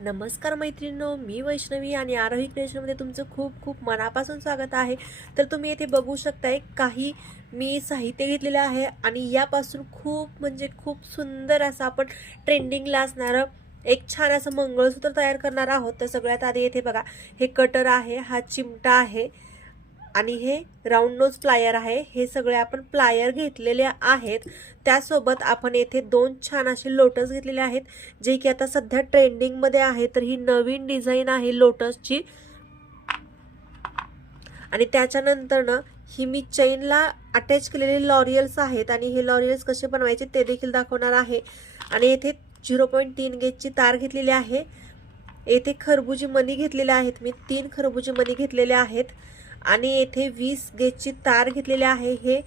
नमस्कार मैत्रिणींनो, मी वैष्णवी आणि आरोही क्रिएशनमध्ये तुमचं खूप खूप मनापासून स्वागत आहे। तर तुम्ही येथे बघू शकताय काही मी साहित्य घेतलेले आहे आणि यापासून खूप म्हणजे खूप सुंदर असं आपण ट्रेंडिंगला असणारं एक छान असं मंगळसूत्र तयार करणार आहोत। तर सगळ्यात आधी येथे बघा, हे कटर आहे, हा चिमटा आहे आणि हे राऊंड नोज प्लायर आहे। हे सगळे आपण प्लायर घेतलेले आहेत। त्यासोबत आपण येथे दोन छान असे लोटस घेतलेले आहेत, जे की आता सध्या ट्रेंडिंग मध्ये आहे। तर ही नवीन डिझाइन आहे लोटसची। आणि त्याच्यानंतर ना ही मी चेनला अटॅच केलेले लॉरियल्स आहेत आणि हे लॉरियल्स कसे बनवायचे ते देखील दाखवणार आहे। आणि येथे 0.3 गेजची तार घेतलेली आहे। येथे खरबुजी मणी घेतलेले आहेत, मी 3 खरबुजी मणी घेतलेले आहेत। आणि येथे 20 गेजची तार घेतलेली आहे। हे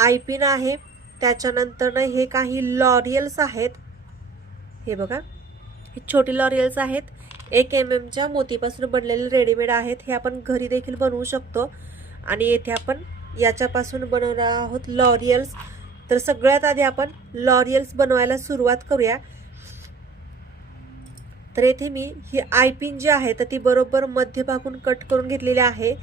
आयपिन आहे। त्याच्यानंतर हे काही लॉरियल्स आहेत, हे बघा, हे छोटे लॉरियल्स आहेत। 1 mm च्या मोतीपासून बनलेले रेडीमेड आहेत, हे आपण घरी देखील बनवू शकतो। आणि येथे आपण याच्यापासून बनवणार आहोत लॉरियल्स। तर सगळ्यात आधी आपण लॉरियल्स बनवायला सुरुवात करूया। तर येथे मी ही आयपिन जी आहे तर ती बरोबर मध्यभागून कट करून घेतलेली आहे।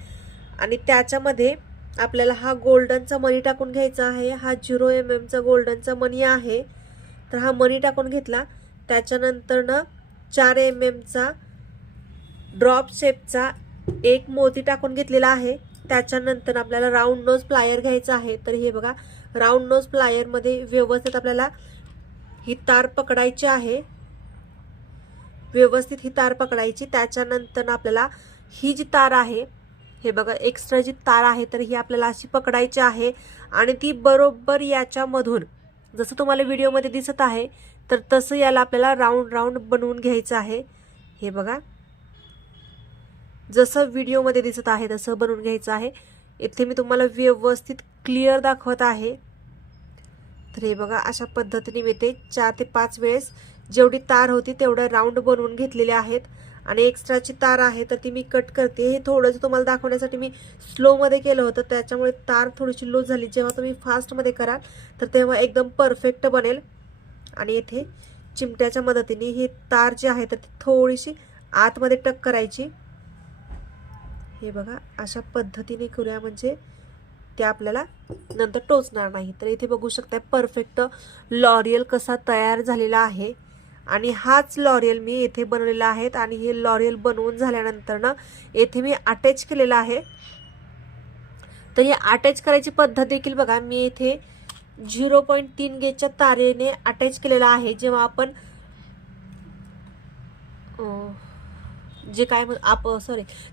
आणि त्याच्यामध्ये आपल्याला हा गोल्डनचा मणी टाकून घ्यायचा आहे। हा 0 mm चा गोल्डनचा मणी आहे, तर हा मणी टाकून घेतला। त्याच्यानंतर ना 4 mm चा ड्रॉप शेपचा एक मोती टाकून घेतलेला आहे। त्याच्यानंतर आपल्याला राऊंड नोज प्लायर घ्यायचा आहे। तर हे बघा, राऊंड नोज प्लायर मध्ये व्यवस्थित आपल्याला ही तार पकडायची आहे, व्यवस्थित ही तार पकडायची। त्याच्यानंतर आपल्याला ही जी तार आहे, हे बघा एक्स्ट्रा जी तार आहे, तर ही आपल्याला अशी पकडायची आहे आणि ती बरोबर याच्यामधून जसं तुम्हाला व्हिडिओमध्ये दिसत आहे तर तसं याला आपल्याला राऊंड राऊंड बनवून घ्यायचं आहे। हे बघा, जसं व्हिडिओमध्ये दिसत आहे तसं बनवून घ्यायचं आहे। इथे मी तुम्हाला व्यवस्थित क्लिअर दाखवत आहे। तर हे बघा, अशा पद्धतीने मी ते 4 ते 5 वेळेस जेवढी तार होती तेवढं राऊंड बनवून घेतलेले आहेत। आणि एक्स्ट्राची तार आहे तर ती मी कट करते। हे थोडंसं तुम्हाला दाखवण्यासाठी मी स्लो मध्ये केलं होतं, त्याच्यामुळे तार थोडीशी लूज झाली। जेव्हा तुम्ही फास्ट मध्ये कराल तर तेव्हा एकदम परफेक्ट बनेल। आणि इथे चिमट्याच्या मदतीने ही तार जी आहे तर ती थोडीशी आतमध्ये टक करायची। हे बघा, अशा पद्धतीने करूया म्हणजे ते आपल्याला नंतर टोचणार नाही। तर इथे बघू शकता परफेक्ट लॉरियल कसा तयार झालेला आहे। आणि हाच लॉरियल मी येथे बनवलेला आहे। आणि हे लॉरियल बनवून झाल्यानंतर ना येथे मी अटॅच केलेला आहे। तर हे अटॅच करायची पद्धत देखील बघा, मी येथे 0.3 गेजच्या तारेने अटॅच केलेला आहे। जेव्हा आपण जे काय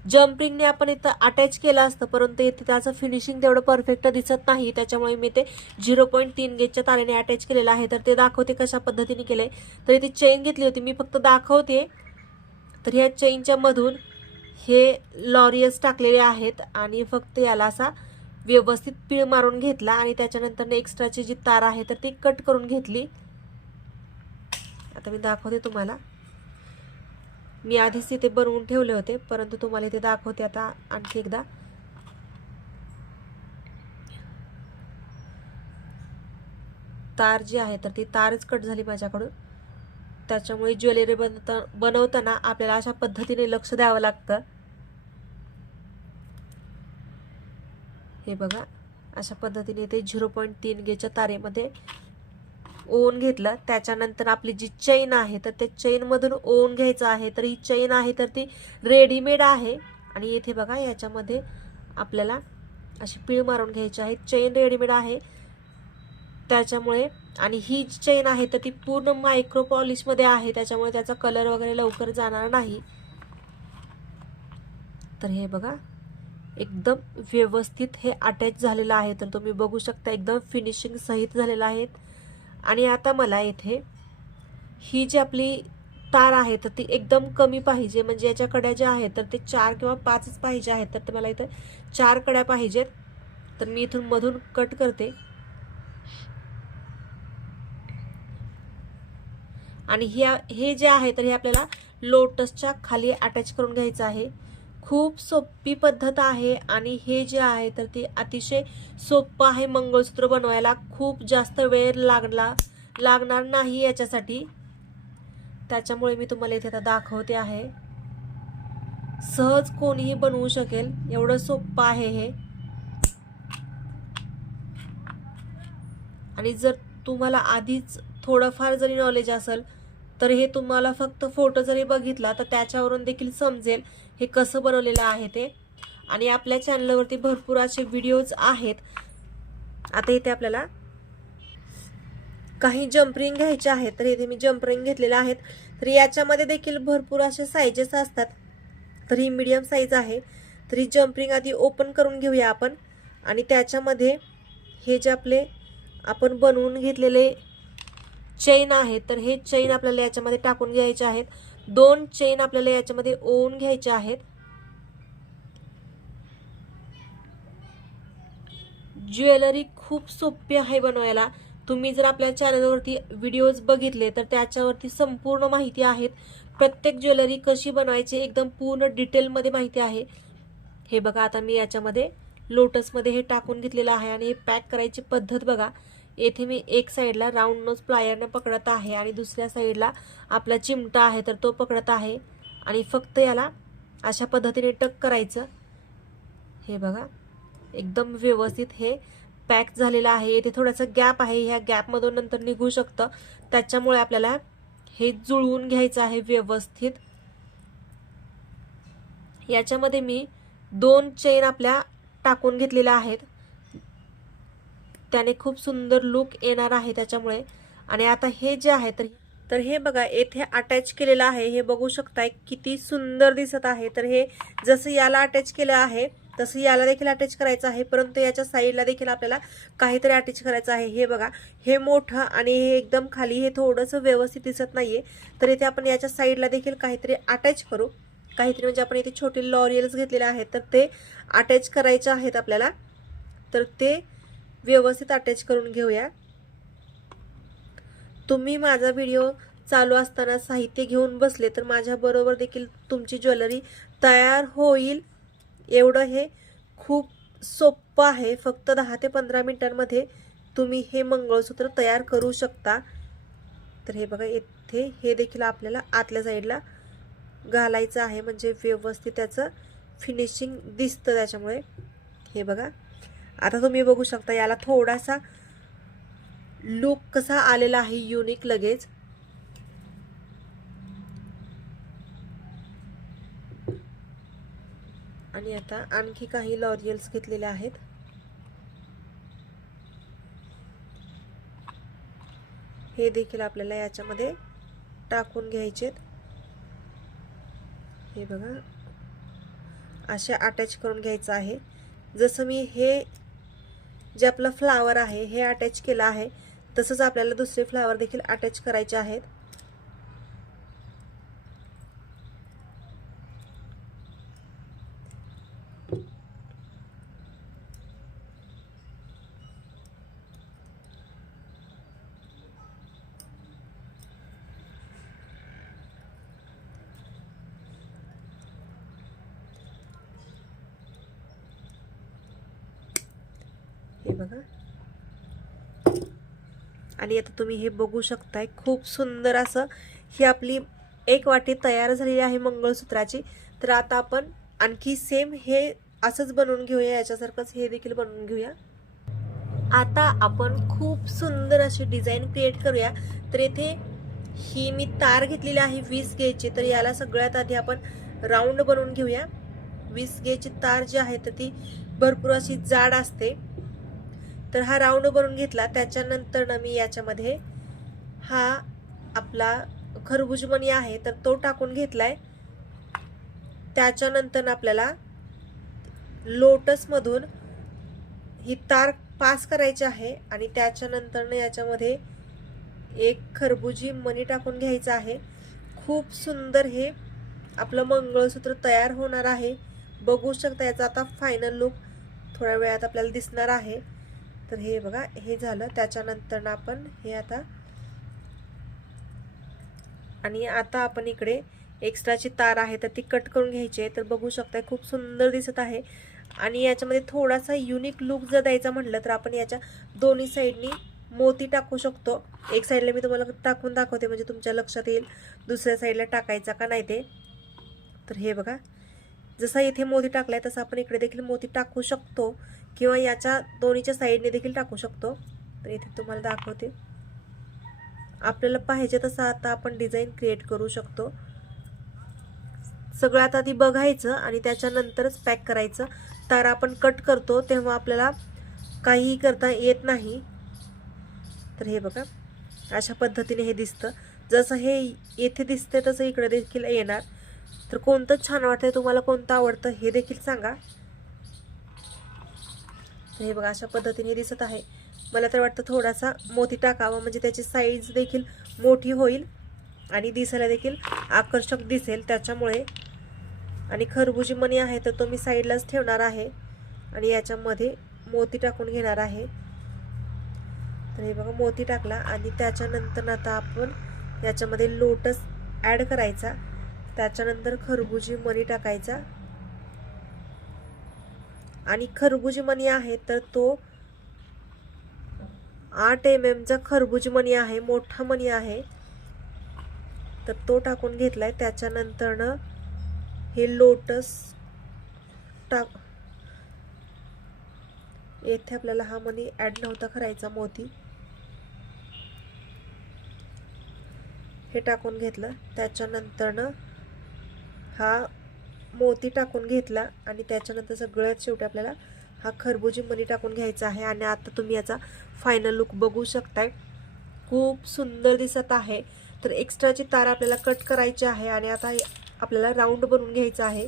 जम्पिंगने आपण इथं अटॅच केलं असतं, परंतु इथे त्याचं फिनिशिंग तेवढं परफेक्ट दिसत नाही, त्याच्यामुळे मी ते 0.3 गेजच्या तारेने अटॅच केलेलं आहे। तर ते दाखवते कशा पद्धतीने केलंय। तर इथे चेन घेतली होती, मी फक्त दाखवते। तर ह्या चेनच्या मधून हे लॉरियल्स टाकलेले आहेत आणि फक्त याला असा व्यवस्थित पीळ मारून घेतला। आणि त्याच्यानंतर एक्स्ट्राची जी तार आहे तर ती कट करून घेतली। आता मी दाखवते तुम्हाला, मी आधीच इथे बनवून ठेवले होते, परंतु तुम्हाला इथे दाखवते आता आणखी एकदा। तार जी आहे तर ती तारच कट झाली माझ्याकडून, त्याच्यामुळे ज्वेलरी बनवताना आपल्याला अशा पद्धतीने लक्ष द्यावं लागतं। हे बघा, अशा पद्धतीने ते 0.3 गेजच्या तारेमध्ये ओवून घेतलं। त्याच्यानंतर आपली जी चेन आहे तर त्या चेन मधून ओवून घ्यायचं आहे। तर ही चेन आहे तर ती रेडीमेड आहे। आणि इथे बघा, याच्यामध्ये आपल्याला अशी पीळ मारून घ्यायची आहे। चेन रेडीमेड आहे त्याच्यामुळे। आणि ही जी चेन आहे तर ती पूर्ण मायक्रो पॉलिश मध्ये आहे, त्याच्यामुळे त्याचा कलर वगैरे लवकर जाणार नाही। तर हे बघा, एकदम व्यवस्थित हे अटॅच झालेलं आहे। तर तुम्ही बघू शकता एकदम फिनिशिंग सहित झालेलं आहे। आणि आता मला इथे ही जी आपली तार आहे तर ती एकदम कमी पाहिजे, म्हणजे याच्या कड्या ज्या आहेत तर ते 4 किंवा 5च पाहिजे आहेत। तर मला इथे 4 कड्या पाहिजेत, तर मी इथून मधून कट करते। आणि हे जे आहे तर हे आपल्याला लोटसच्या खाली अटॅच करून घ्यायचं आहे। खूप सोपी पद्धत आहे आणि हे जे आहे तर ते अतिशय सोपं आहे मंगळसूत्र बनवायला। खूप जास्त वेळ लागणार नाही याच्यासाठी। त्याच्यामुळे मी तुम्हाला इथे आता दाखवते आहे. सहज कोणीही बनवू शकेल, एवढं सोपं आहे हे. आणि जर तुम्हाला आधीच थोडंफार जरी नॉलेज असेल तर हे तुम्हाला फक्त फोटो जरी बघितला तर त्याच्यावरून देखील समजेल हे कसं बनवलेलं आहे ते. आणि आपल्या चॅनलवरती भरपूर असे व्हिडिओज आहेत. आता इथे आपल्याला काही जम्परिंग घ्यायचे आहेत, तर इथे मी जम्परिंग घेतलेले आहेत. तर याच्यामध्ये देखील भरपूर असे साईजेस असतात, तर ही मीडियम साईज आहे. तर ही जम्परिंग आधी ओपन करून घेऊया आपण. आणि त्याच्यामध्ये हे जे आपले आपण बनवून घेतलेले चेन आहे, तर हे चेन आपल्याला याच्यामध्ये टाकून घ्यायचे आहेत. 2 चेन आपल्याला याच्यामध्ये ओवून घ्यायचे आहेत. ज्वेलरी खूप सोपी आहे बनवायला. तुम्ही जर आपल्या चॅनलवरती व्हिडिओज बघितले तर त्याच्यावरती संपूर्ण माहिती आहेत. प्रत्येक ज्वेलरी कशी बनवायची एकदम पूर्ण डिटेलमध्ये माहिती आहे. हे बघा, आता मी याच्यामध्ये लोटसमध्ये हे टाकून घेतलेलं आहे. आणि हे पॅक करायची पद्धत बघा. येथे मी एक साईडला राऊंड नोज प्लायरने पकडत आहे आणि दुसऱ्या साईडला आपला चिमटा आहे तर तो पकडत आहे. आणि फक्त याला अशा पद्धतीने टक करायचं. हे बघा, एकदम व्यवस्थित हे पॅक झालेलं आहे. येथे थोडासा गॅप आहे, ह्या गॅपमधून नंतर निघू शकतं, त्याच्यामुळे आपल्याला हे जुळवून घ्यायचं आहे व्यवस्थित. याच्यामध्ये मी 2 चेन आपल्या टाकून घेतलेल्या आहेत, त्याने खूप सुंदर लुक येणार आहे त्याच्यामुळे. आणि आता हे जे आहे तर हे बघा येथे अटॅच केलेलं आहे. हे बघू शकताय किती सुंदर दिसत आहे. तर हे जसं याला अटॅच केलं आहे तसं याला देखील अटॅच करायचं आहे, परंतु याच्या साईडला देखील आपल्याला काहीतरी अटॅच करायचं आहे. हे बघा, हे मोठं आणि हे एकदम खाली हे थोडंसं व्यवस्थित दिसत नाहीये, तर इथे आपण याच्या साईडला देखील काहीतरी अटॅच करू. काहीतरी म्हणजे आपण इथे छोटे लॉरियल्स घेतलेले आहेत, तर ते अटॅच करायचे आहेत आपल्याला. तर ते व्यवस्थित अटॅच करून घेऊया. तुम्ही माझा व्हिडिओ चालू असताना साहित्य घेऊन बसले तर माझ्या बरोबर देखील तुमची ज्वेलरी तयार होईल. एवढं हे खूप सोपं आहे. फक्त 10 ते 15 मिनिटांमध्ये तुम्ही हे मंगळसूत्र तयार करू शकता. तर हे बघा, इथे हे देखील आपल्याला आतल्या साईडला घालायचं आहे, म्हणजे व्यवस्थित त्याचं फिनिशिंग दिसतं त्याच्यामुळे. हे बघा, आता तुम्ही बघू शकता याला थोडासा लुक कसा आलेला आहे युनिक लगेच. आणि आता आणखी काही लॉरियल्स घेतलेले आहेत. हे देखील आपल्याला याच्यामध्ये टाकून घ्यायचे. हे बघा, असे अटॅच करून घ्यायचं आहे. जसं मी हे जे आपलं फ्लावर आहे हे अटॅच केलं आहे, तसंच आपल्याला दुसरे फ्लावर देखील अटॅच करायचे आहेत. हे बघा, आणि आता तुम्ही हे बघू शकताय खूप सुंदर असं ही आपली एक वाटी तयार झालेली आहे मंगळसूत्राची. तर आता आपण आणखी सेम हे असंच बनवून घेऊया, याच्यासारखंच हे देखील बनवून घेऊया. आता आपण खूप सुंदर अशी डिझाईन क्रिएट करूया. तर इथे ही मी तार घेतलेली आहे 20 गेजची. तर याला सगळ्यात आधी आपण राऊंड बनवून घेऊया. 20 गेजची तार जी आहे तर ती भरपूर अशी जाड असते. तर हा राऊंड बनवून घेतला. त्याच्यानंतर ना मी याच्यामध्ये हा आपला खरबूज मणी आहे तर तो टाकून घेतलाय. त्याच्यानंतर आपल्याला लोटस मधून ही तार पास करायची आहे आणि त्याच्यानंतर याच्यामध्ये एक खरबुजी मणी टाकून घ्यायचा आहे. खूप सुंदर हे आपलं मंगळसूत्र तयार होणार आहे. बघू शकता याचा आता फायनल लुक थोड्या वेळात आपल्याला दिसणार आहे. तर हे बघा, हे झालं. त्याच्यानंतर आपण हे आता आपण इकडे एक्स्ट्राची तार आहे तर ती कट करून घ्यायची आहे. तर बघू शकता खूप सुंदर दिसत आहे. आणि याच्यामध्ये थोडासा युनिक लुक जर द्यायचा म्हटलं तर आपण याच्या दोन्ही साईडनी मोती टाकू शकतो. एक साईडला मी तुम्हाला टाकून दाखवते म्हणजे तुमच्या लक्षात येईल दुसऱ्या साईडला टाकायचा का नाही ते. तर हे बघा, जसा इथे मोती टाकलाय तसं आपण इकडे देखील मोती टाकू शकतो किंवा याच्या दोन्हीच्या साईडने देखील टाकू शकतो. तर इथे तुम्हाला दाखवते. आपल्याला पाहिजे तसं आता आपण डिझाईन क्रिएट करू शकतो. सगळ्यात आधी बघायचं आणि त्याच्यानंतरच पॅक करायचं. तार आपण कट करतो तेव्हा आपल्याला काहीही करता येत नाही. तर हे बघा, अशा पद्धतीने हे दिसतं. जसं हे येथे दिसते तसं इकडे देखील येणार. तर कोणतं छान वाटतंय, तुम्हाला कोणतं आवडतं हे देखील सांगा. हे बघा, अशा पद्धतीने दिसत आहे. मला तर वाटतं थोडासा मोती टाकावा म्हणजे त्याची साईज देखील मोठी होईल आणि दिसायला देखील आकर्षक दिसेल त्याच्यामुळे. आणि खरबुजी मणी आहे तर तो मी साईडलाच ठेवणार आहे आणि याच्यामध्ये मोती टाकून घेणार आहे. तर हे बघा, मोती टाकला आणि त्याच्यानंतर आता आपण याच्यामध्ये लोटस ॲड करायचा. त्याच्यानंतर खरबुजी मणी टाकायचा आणि खरबुजी मणी आहे तर तो 8 mm चा खरबुजी मणी आहे, मोठा मणी आहे. तर तो टाकून घेतलाय. त्याच्यानंतर हे लोटस टाक, येथे आपल्याला हा मणी ॲड नव्हता करायचा मोती, हे टाकून घेतलं. त्याच्यानंतर हा मोती टाकून घेतला आणि त्याच्यानंतर सगळ्यात शेवटी आपल्याला हा खरबुजी मणी टाकून घ्यायचा आहे. आणि आता तुम्ही याचा फायनल लुक बघू शकताय, खूप सुंदर दिसत आहे. तर एक्स्ट्राची तार आपल्याला कट करायची आहे आणि आता आपल्याला राऊंड बनवून घ्यायचा आहे.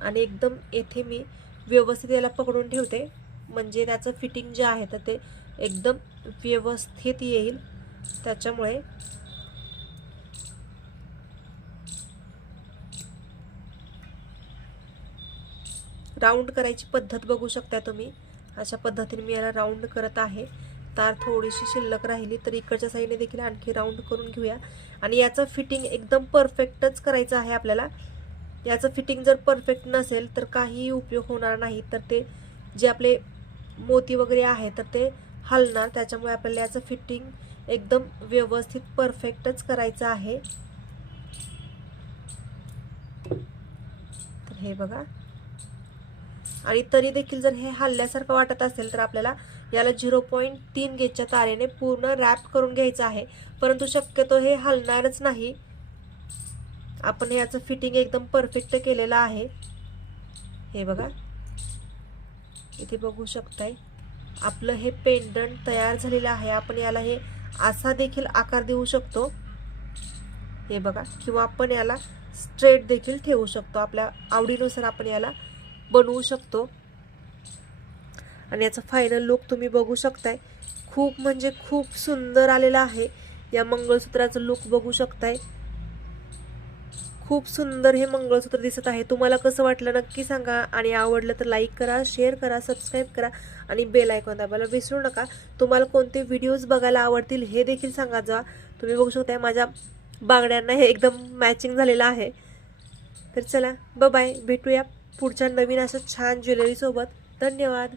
आणि एकदम येथे मी व्यवस्थित याला पकडून ठेवते म्हणजे त्याचं फिटिंग जे आहे तर ते एकदम व्यवस्थित येईल. त्याच्यामुळे राऊंड करायची पद्धत बघू शकता तुम्ही. अशा पद्धतीने मी याला राऊंड करत आहे. तार थोडीशी शिल्लक राहिली तर इकडच्या साईडने देखील आणखी राऊंड करून घेऊया. आणि याचं फिटिंग एकदम परफेक्टच करायचं आहे आपल्याला. याचं फिटिंग जर परफेक्ट नसेल तर काहीही उपयोग होणार नाही. तर ते जे आपले मोती वगैरे आहे तर ते हलणार. त्याच्यामुळे आपल्याला याचं फिटिंग एकदम व्यवस्थित परफेक्टच करायचं आहे. तर हे बघा, आणि तरी देखील जर हे हलल्यासारखं वाटत असेल तर आपल्याला याला 0.3 गेजच्या तारेने पूर्ण रॅप करून घ्यायचं आहे. परंतु शक्यतो हे हलणारच नाही. आपण याचं फिटिंग एकदम परफेक्ट केलेलं आहे. हे बघा, इथे बघू शकताय आपलं हे पेंडंट तयार झालेलं आहे. आपण याला हे असा देखील आकार देऊ शकतो, हे बघा, किंवा आपण याला स्ट्रेट देखील ठेवू शकतो. आपल्या आवडीनुसार आपण याला बनवू शकतो. आणि याचा फायनल लुक तुम्ही बघू शकताय, खूप म्हणजे खूप सुंदर आलेला आहे. या मंगळसूत्राचं लुक बघू शकताय, खूप सुंदर हे मंगळसूत्र दिसत आहे. तुम्हाला कसं वाटलं नक्की सांगा आणि आवडलं तर लाईक करा, शेअर करा, सबस्क्राईब करा आणि बेल आयकॉन दाबायला विसरू नका. तुम्हाला कोणते व्हिडिओज बघायला आवडतील हे देखील सांगा. जा, तुम्ही बघू शकताय माझ्या बांगड्यांना हे एकदम मॅचिंग झालेलं आहे. तर चला, बाय बाय, भेटूया पुढच्या नवीन असं छान ज्वेलरी सोबत. धन्यवाद.